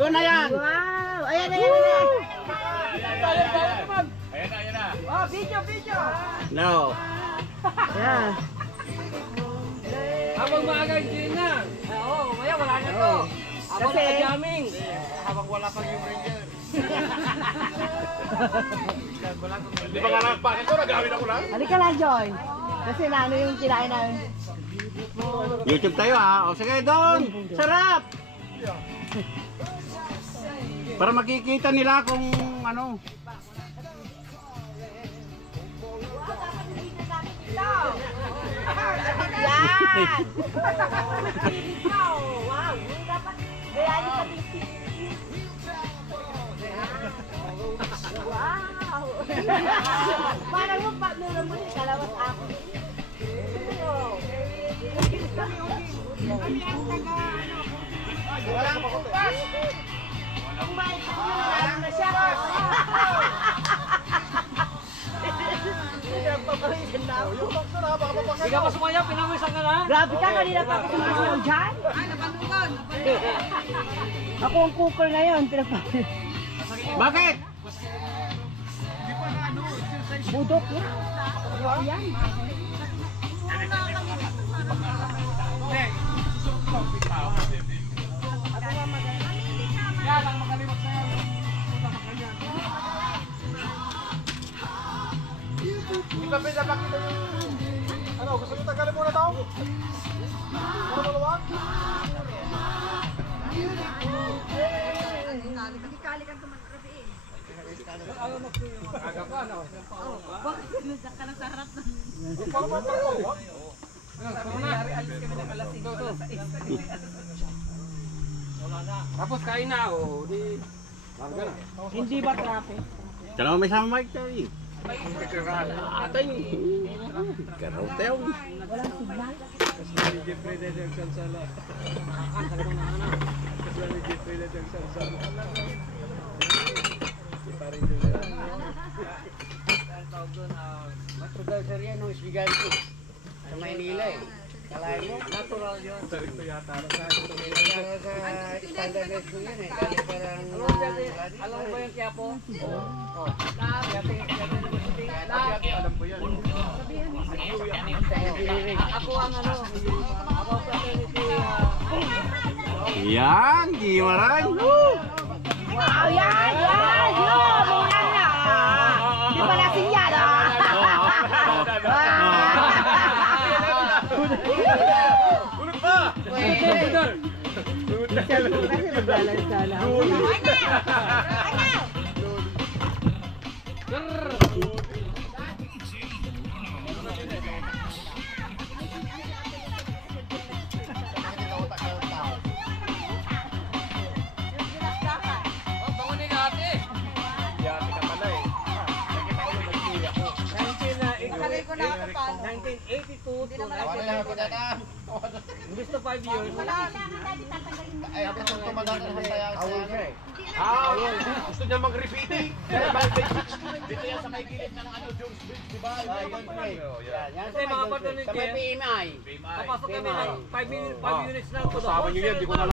Go na yan! Wow! Ayan na, ayan na! Ayan na. Oh, video! No. Ayan. Habang maaga hindi na. Oo, mamaya wala na to. Habang Kasi- naka-jamming. Habang wala pang yung ranger. Di ba nga lang, bakit ko nagawin ako lang? Halika lang, Joy. Kasi naano yung kinain namin. YouTube tayo ha. O sige doon. Sarap! Para makikita nila kung ano. Yan! Wow! Dapat gayahin sa Wow! Parang mo pagnulang mo yung kalawas ako. Wala mo kung pas! Kung bakit alam na siya. Nagpapawisan na ako. Hindi ka pa sumayaw, pinawisan ka na. Grabe ka, kanina pa ako sumasayaw dyan. Ako ang cooker ngayon, pinagpapawisan. Bakit? Budok yan. Wow yan. Hindi ka pinapakita yung... Ano, gusto nyo tagalin muna tao? Ano maluwag? Aga pa, no? Paano ba maluwag? Tapos kain na, o. Di... Marga na. Hindi ba traffic? Dalawa may sama mic tayo eh. Atay. Karotew. Walang signal? Matrodal yan ng Isbigante. Sa Maynila eh. Kalahin mo? Natural yun. Sarito yata. Sa standardized mo yan eh. Kali parang... Alam mo ba yung Quiapo? Alam ko yan. Ako ang ano, ako ang fraternity. Yan! Gimaray! Woo! Wow, yan! Yan! Yun! Yan na! Hindi pa nasin yan ah! Ulog pa! Kasi maglalasa na. Oh, bangon ni ate. Yati ka pala eh. Nakita ko nung nag-iwi ako. 1982 to Wala lang ako dada. gusto 5 years. Ay, ako nung tumagal na saya. Awol siya eh. Awol. Gusto niya mag-repeat eh. Dito yan sa may gilid ng ano, Jones Bridge, di ba? Kasi mga fraternity, Sa may PMI. papasok kami ng 5 minutes lang to the Kasama niyo yan, di ko na